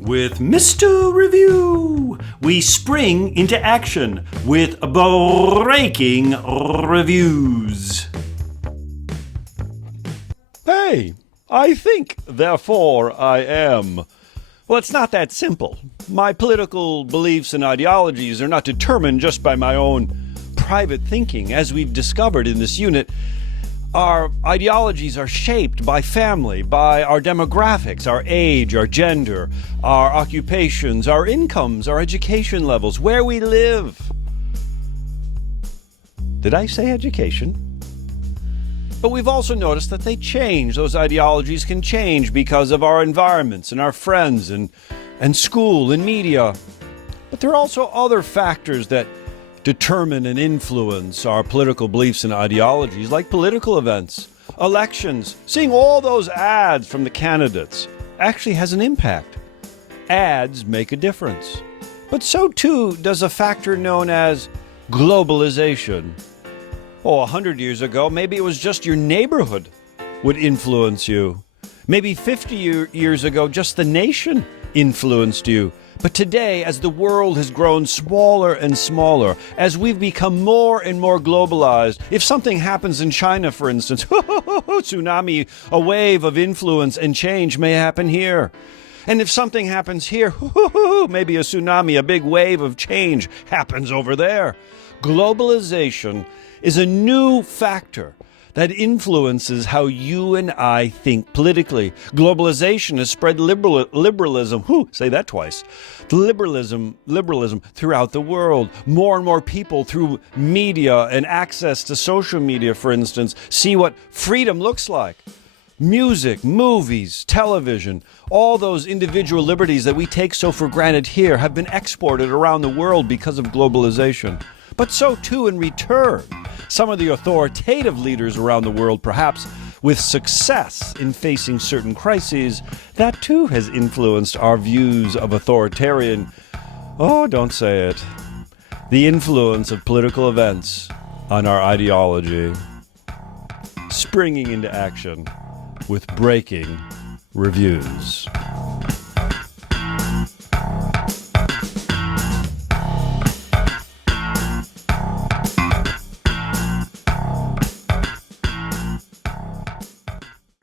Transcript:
With Mr. Review, we spring into action with breaking reviews. Hey, I think, therefore I am. Well, it's not that simple. My political beliefs and ideologies are not determined just by my own private thinking. As we've discovered in this unit, our ideologies are shaped by family, by our demographics, our age, our gender, our occupations, our incomes, our education levels, where we live. Did I say education? But we've also noticed that they change. Those ideologies can change because of our environments and our friends and school and media. But there are also other factors that determine and influence our political beliefs and ideologies, like political events, elections. Seeing all those ads from the candidates actually has an impact. Ads make a difference. But so too does a factor known as globalization. 100 years ago, maybe it was just your neighborhood would influence you. Maybe 50 years ago, just the nation influenced you. But today, as the world has grown smaller and smaller, as we've become more and more globalized, if something happens in China, for instance, tsunami, a wave of influence and change may happen here. And if something happens here, maybe a tsunami, a big wave of change happens over there. Globalization is a new factor that influences how you and I think politically. Globalization has spread liberalism, say that twice, liberalism throughout the world. More and more people through media and access to social media, for instance, see what freedom looks like. Music, movies, television, all those individual liberties that we take so for granted here have been exported around the world because of globalization. But so too in return, some of the authoritative leaders around the world, perhaps with success in facing certain crises, that too has influenced our views of authoritarian, don't say it, the influence of political events on our ideology. Springing into action with breaking reviews.